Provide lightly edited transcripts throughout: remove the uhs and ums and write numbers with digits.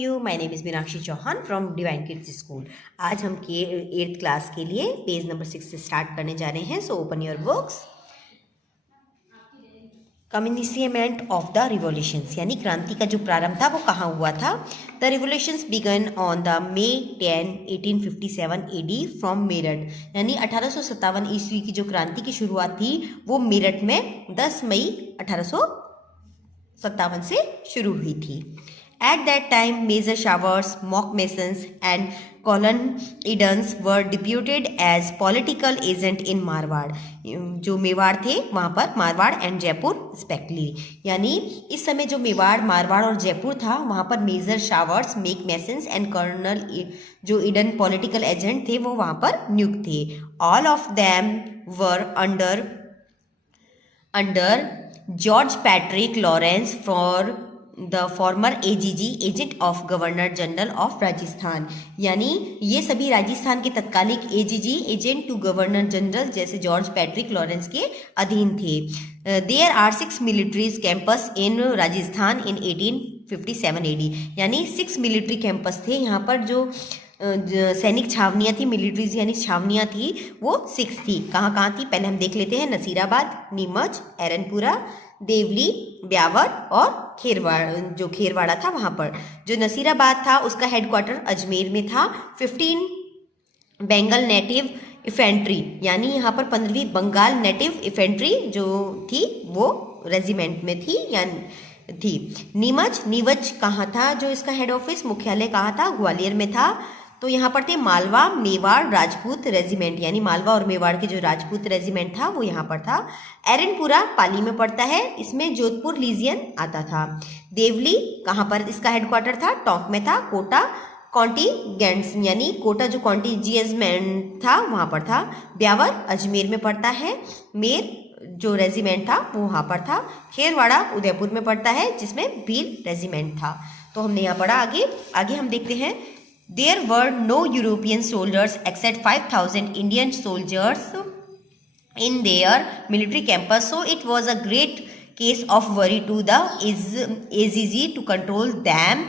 you. My name is Meenakshi Chauhan from Divine Kids School. आज हम के 8th class के लिए पेज नंबर 6 से स्टार्ट करने जा रहे हैं. So open your books. Commencement of the revolutions यानी क्रांति का जो प्रारंभ था वो कहाँ हुआ था. The revolutions began on the May 10, 1857 AD from Meerut यानी 1857 ईस्वी की जो क्रांति की शुरुआत थी वो मेरठ में 10 मई 1857 से शुरू हुई थी. At that time, major showers, mock masons and colonnadons were deputed as political agent in Marwar. जो मेवाड़ थे वहाँ पर मारवाड़ एंड जयपुर रिस्पेक्टली यानी इस समय जो मेवाड़ मारवाड़ और जयपुर था वहाँ पर major Showers Mack Masons and colonel जो ईडन पॉलिटिकल एजेंट थे वो वहाँ पर नियुक्त थे. All of them were under George Patrick Lawrence for the former AGG agent of governor general of Rajasthan यानी ये सभी राजस्थान के तत्कालिक AGG agent to governor general जैसे जॉर्ज पैट्रिक लॉरेंस के अधीन थे. There are 6 militaries camps in Rajasthan in 1857 AD यानी 6 मिलिट्री कैंपस थे. यहाँ पर जो सैनिक छावनियाँ थी मिलिट्रीज यानी छावनियाँ थी वो 6 थी. कहाँ थी पहले हम देख लेते हैं. नसीराबाद, नीमच, एरनपुरा, देवली, ब्यावर और खेरवाड़ा था. वहाँ पर जो नसीराबाद था उसका हेडक्वार्टर अजमेर में था. 15 बंगाल नेटिव इन्फेंट्री यानी यहाँ पर 15वीं बंगाल नेटिव इन्फेंट्री जो थी वो रेजिमेंट में थी यानी थी. नीमच कहाँ था जो इसका हेड ऑफिस मुख्यालय कहाँ था ग्वालियर में था. तो यहाँ पर थे मालवा मेवाड़ राजपूत रेजिमेंट यानी मालवा और मेवाड़ के जो राजपूत रेजिमेंट था वो यहाँ पर था. एरनपुरा पाली में पड़ता है. इसमें जोधपुर लीजियन आता था. देवली कहाँ पर इसका हेडक्वार्टर था टोंक में था. कोटा कॉन्टीजेंट्स यानी कोटा जो कॉन्टीजियसमेंट था वहाँ पर था. ब्यावर अजमेर में पड़ता है. मेर जो रेजिमेंट था वो वहाँ पर था. खेरवाड़ा उदयपुर में पड़ता है जिसमें भील रेजिमेंट था. तो हमने यहाँ पढ़ा. आगे हम देखते हैं. There were no European soldiers except 5,000 Indian soldiers in their military campus, so it was a great case of worry to the AGG to control them.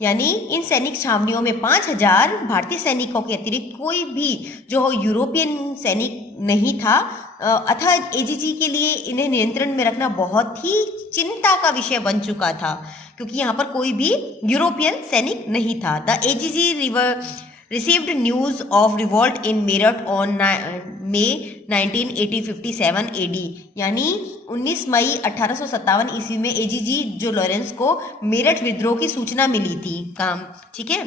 यानी इन सैनिक छावनियों में 5,000 भारतीय सैनिकों के अतिरिक्त कोई भी जो यूरोपियन सैनिक नहीं था अतः AGG के लिए इन्हें नियंत्रण में रखना बहुत ही चिंता का विषय बन चुका था क्योंकि यहाँ पर कोई भी यूरोपियन सैनिक नहीं था. The AGG received news of revolt in Meerut on May 19, 1857 AD यानी 19 मई 1857 ईस्वी में AGG जो लॉरेंस को मेरठ विद्रोह की सूचना मिली थी. काम ठीक है.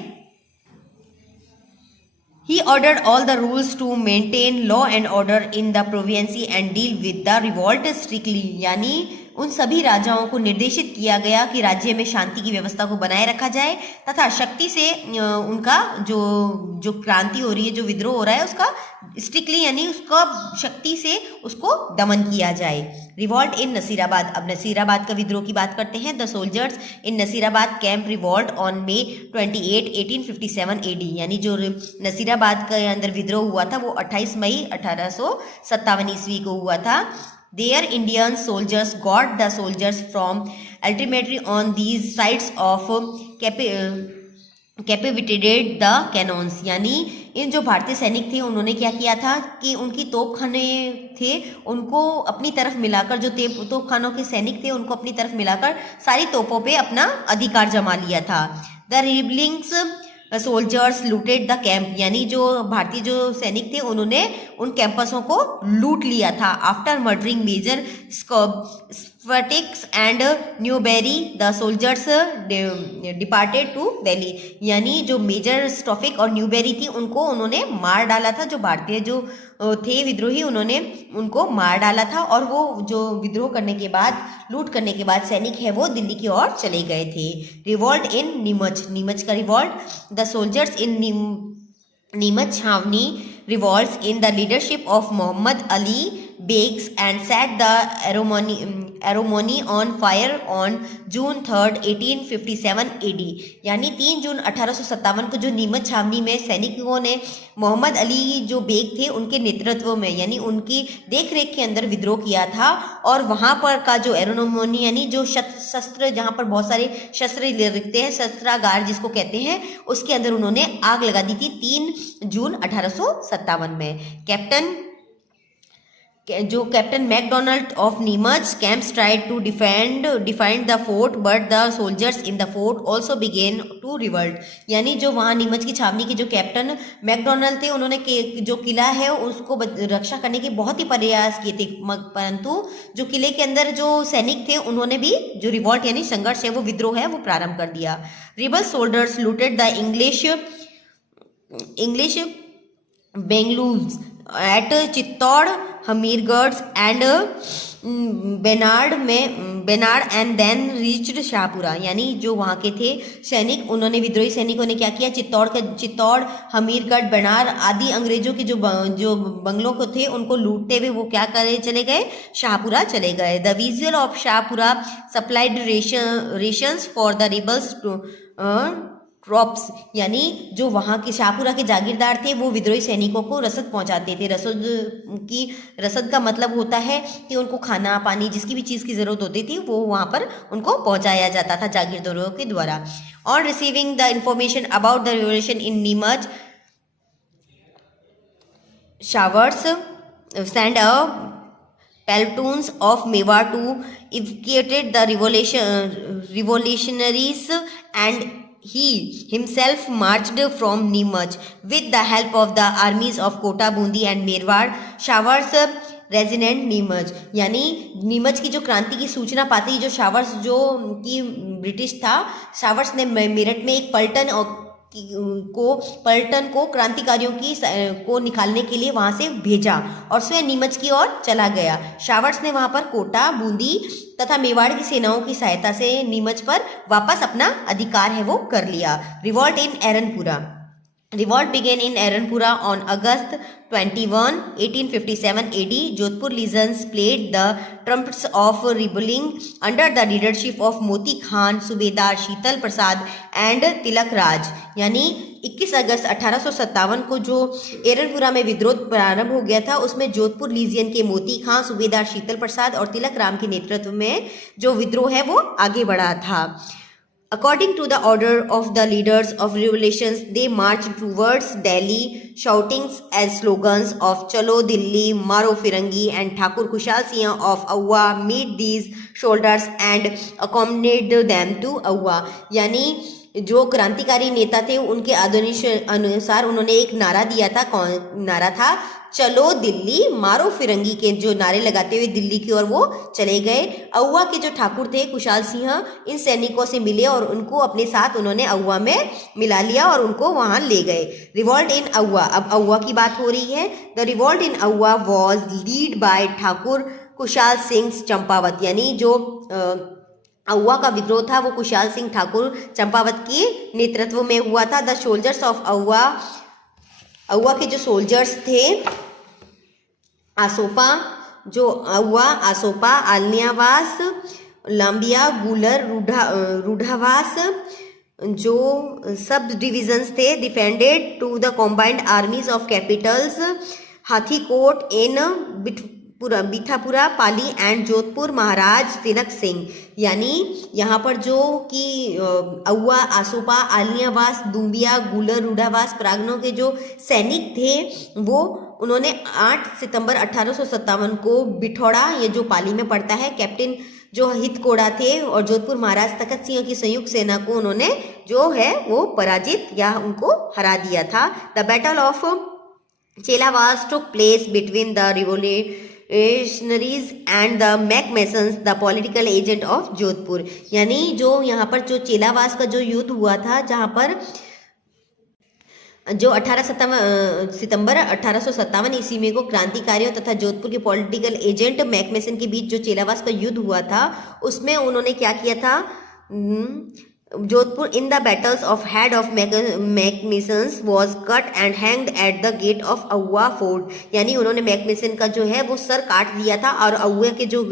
He ordered all the rules to maintain law and order in the province and deal with the revolt strictly यानी उन सभी राजाओं को निर्देशित किया गया कि राज्य में शांति की व्यवस्था को बनाए रखा जाए तथा शक्ति से उनका जो क्रांति हो रही है जो विद्रोह हो रहा है उसका स्ट्रिक्टली यानी उसका शक्ति से उसको दमन किया जाए. रिवॉल्ट इन नसीराबाद. अब नसीराबाद का विद्रोह की बात करते हैं. The soldiers in Nasirabad camp revolt on May 28, 1857 AD यानी जो नसीराबाद के अंदर विद्रोह हुआ था वो 28 मई 1857 ईस्वी को हुआ था. Their Indian soldiers got the soldiers from artillery on these sides of captivated the cannons यानी इन जो भारतीय सैनिक थे उन्होंने क्या किया था कि उनकी तोपखाने थे उनको अपनी तरफ मिलाकर जो तोपखानों के सैनिक थे उनको अपनी तरफ मिलाकर सारी तोपों पे अपना अधिकार जमा लिया था. The rebelling soldiers looted the camp यानी जो भारतीय जो सैनिक थे उन्होंने उन कैंपसों को लूट लिया था. After murdering major Spurtix and Newbury the soldiers departed to Delhi यानी जो मेजर स्टॉफिक और न्यूबेरी थी उनको उन्होंने मार डाला था. जो भारतीय जो थे विद्रोही उन्होंने उनको मार डाला था और वो जो विद्रोह करने के बाद लूट करने के बाद सैनिक है वो दिल्ली की ओर चले गए थे. रिवॉल्ट इन नीमच का रिवॉल्ट. द सोल्जर्स इन नीमच छावनी revolts in the leadership of Muhammad Ali Bakes and set the Aromony on fire on June 3rd 1857 AD। यानी 3 जून 1857 को जो नीमच छावनी में सैनिकों ने मोहम्मद अली जो बेग थे उनके नेतृत्व में यानी उनकी देखरेख के अंदर विद्रोह किया था, और वहाँ पर का जो एरोनोमोनी यानी जो शस्त्र जहाँ पर बहुत सारे शस्त्र रखते हैं, शस्त्रागार जिसको कहते हैं, उसके अंदर उन्होंने आग लगा दी थी 3 जून 1857 में। Captain McDonald of Neemuch camps tried to defend the fort but the soldiers in the fort also began to revolt. यानी जो वहाँ नीमच की छावनी के जो कैप्टन मैकडोनाल्ड थे उन्होंने जो किला है उसको रक्षा करने के बहुत ही प्रयास किए थे, परंतु जो किले के अंदर जो सैनिक थे उन्होंने भी जो रिवॉल्ट यानी संघर्ष है वो विद्रोह है वो प्रारंभ कर दिया। Rebel soldiers looted the English bungalows at Chittor, Hamirgarh and Benad and then reached Shahpura. यानी जो वहाँ के थे सैनिक, उन्होंने विद्रोही सैनिकों ने क्या किया, चित्तौड़, हमीरगढ़, बेनार आदि अंग्रेजों के जो बंगलों को थे उनको लूटते हुए वो क्या करे चले गए, शाहपुरा चले गए। The visual of Shahpura supplied rations for the rebels troops. यानी जो वहाँ के शाहपुरा के जागीरदार थे वो विद्रोही सैनिकों को रसद पहुँचाते थे। रसद का मतलब होता है कि उनको खाना पानी जिसकी भी चीज़ की ज़रूरत होती थी वो वहाँ पर उनको पहुँचाया जाता था जागीरदारों के द्वारा। On receiving the information about the revolution in Neemuch, showers send a platoons of Mewar to evacuate the revolutionaries, and he himself marched from Neemach with the help of the armies of Kota, Bundi and Mewar. Shawars resident Neemuch. यानी नीमच की जो क्रांति की सूचना पाते ही जो showers जो की ब्रिटिश था, शावर्स ने मेरठ में एक पलटन को क्रांतिकारियों को निकालने के लिए वहां से भेजा और स्वयं नीमच की ओर चला गया। शावर्स ने वहां पर कोटा, बूंदी तथा मेवाड़ की सेनाओं की सहायता से नीमच पर वापस अपना अधिकार है वो कर लिया। Revolt in Erinpura. Revolt began in Eranpura on August 21, 1857 AD. Jodhpur legions played the trumpets of rebelling under the leadership of Moti Khan, Subedar Sheetal Prasad and Tilak Raj. यानी 21 अगस्त 1857 को जो एरनपुरा में विद्रोह प्रारंभ हो गया था उसमें जोधपुर लीजियन के मोती खां, सूबेदार शीतल प्रसाद और तिलक राम के नेतृत्व में जो विद्रोह है वो आगे बढ़ा था। According to the order of the leaders of revolutions, they marched towards Delhi, shouting as slogans of "Chalo Dilli, Maro Firangi" and Thakur Kushal Singh of Awa meet these soldiers and accompanied them to Awa। यानी जो क्रांतिकारी नेता थे उनके आदेश अनुसार उन्होंने एक नारा दिया था। कौन नारा था? चलो दिल्ली मारो फिरंगी के जो नारे लगाते हुए दिल्ली की ओर वो चले गए। अहुआ के जो ठाकुर थे कुशाल सिंह इन सैनिकों से मिले और उनको अपने साथ उन्होंने अहुआ में मिला लिया और उनको वहां ले गए। Revolt in Auwa. अब अहुआ की बात हो रही है। The revolt in Auwa was lead by Thakur Kushal Singh Champawat. यानी जो अहुआ का विद्रोह था वो कुशाल सिंह ठाकुर चंपावत के नेतृत्व में हुआ था। द सोल्जर्स ऑफ अहुआ के जो सोल्जर्स थे आसोपा, जो अहुआ, आसोपा, आलनियावास, लांबिया, गुलर, रूढ़ावास जो सब डिविजन्स थे defended to the combined armies of capitals Hathikot in Bithapura, Pali and Jodhpur Maharaj Tilak Singh. यानी यहाँ पर जो कि अहुआ, आसोपा, आलियावास, दुम्बिया, गुलर, रूढ़ावास प्रांगणों के जो सैनिक थे वो उन्होंने 8 सितंबर 1857 को बिठौड़ा, ये जो पाली में पड़ता है, कैप्टन जो हितकोड़ा थे और जोधपुर महाराज तखत सिंह की संयुक्त सेना को उन्होंने जो है वो पराजित या उनको हरा दिया था। The battle of Chelawas took place between the revolutionaries and the Macmasons, the political agent of Jodhpur. यानी जो यहाँ पर जो चेलावास का जो युद्ध हुआ था, जहाँ पर जो 18 सितंबर 1857 ईस्वी में को क्रांतिकारियों तथा जोधपुर के पॉलिटिकल एजेंट मैकमेसन के बीच जो चेलावास का युद्ध हुआ था उसमें उन्होंने क्या किया था, Jodhpur in the battles of head of Macmisons was cut and hanged at the gate of Auwa fort. यानी उन्होंने मैकमिसन का जो है वो सर काट दिया था और अहुआ के जो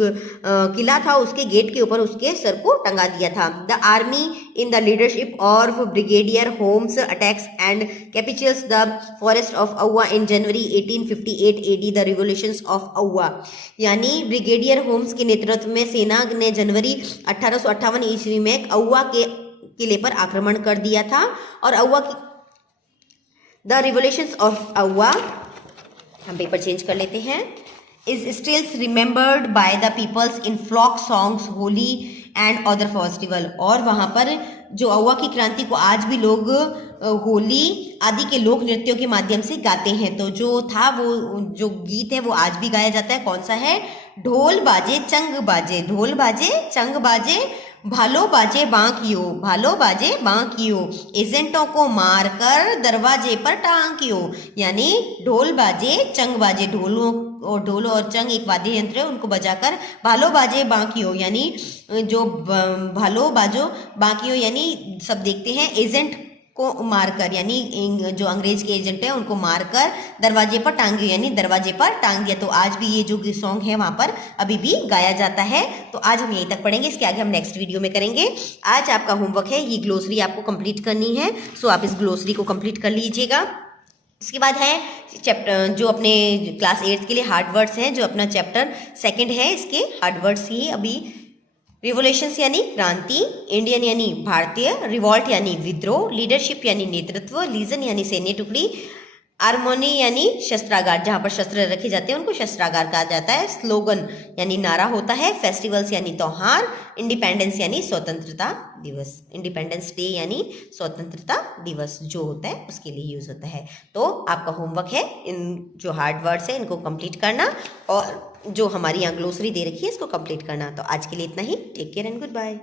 किला था उसके गेट के ऊपर उसके सर को टंगा दिया था। The army in the leadership of brigadier Holmes attacks and captures the forest of Auwa in January 1858 AD the revolutions of Auwa. यानी ब्रिगेडियर होम्स के नेतृत्व में सेना ने जनवरी 1858 ईस्वी में अहुआ के किले पर आक्रमण कर दिया था और अहुआ की द रिवोल्यूशंस ऑफ अहुआ, हम पेपर चेंज कर लेते हैं, is still remembered by the peoples in folk songs Holi and other festival. और वहाँ पर जो अहुआ की क्रांति को आज भी लोग होली आदि के लोक नृत्यों के माध्यम से गाते हैं। तो जो था वो जो गीत है वो आज भी गाया जाता है। कौन सा है? ढोल बाजे चंग बाजे, ढोल बाजे चंग बाजे, भालो बाजे बांकियो, भालो बाजे बांकियो, एजेंटों को मारकर दरवाजे पर टांगियो। यानी ढोल बाजे चंग बाजे, ढोल और चंग एक वाद्य यंत्र है, उनको बजाकर भालो बाजे बांकियो, यानी जो भालो बाजो बांकियो यानी सब देखते हैं, एजेंट को मारकर यानी जो अंग्रेज के एजेंट है उनको मारकर दरवाजे पर टांगियो यानी दरवाजे पर टांग दिया। तो आज भी ये जो सॉन्ग है वहाँ पर अभी भी गाया जाता है। तो आज हम यहीं तक पढ़ेंगे, इसके आगे हम नेक्स्ट वीडियो में करेंगे। आज आपका होमवर्क है, ये ग्लोसरी आपको कंप्लीट करनी है। सो आप इस ग्लोसरी को कंप्लीट कर लीजिएगा। इसके बाद है चैप्टर जो अपने क्लास 8 के लिए हार्ड वर्ड्स हैं, जो अपना चैप्टर 2 है, इसके हार्ड वर्ड्स ही अभी रिवोल्यूशंस यानी क्रांति, इंडियन यानी भारतीय, रिवॉल्ट यानी विद्रोह, लीडरशिप यानी नेतृत्व, लीजन यानी सैन्य टुकड़ी, आर्मोनी यानी शस्त्रागार, जहाँ पर शस्त्र रखे जाते हैं उनको शस्त्रागार कहा जाता है, स्लोगन यानी नारा होता है, फेस्टिवल्स यानी त्योहार, इंडिपेंडेंस यानी स्वतंत्रता दिवस, इंडिपेंडेंस डे यानी स्वतंत्रता दिवस जो होता है उसके लिए यूज होता है। तो आपका होमवर्क है इन जो हार्ड वर्ड्स है इनको कंप्लीट करना और जो हमारी यहाँ ग्लोसरी दे रखी है इसको कंप्लीट करना। तो आज के लिए इतना ही। Take care and good bye.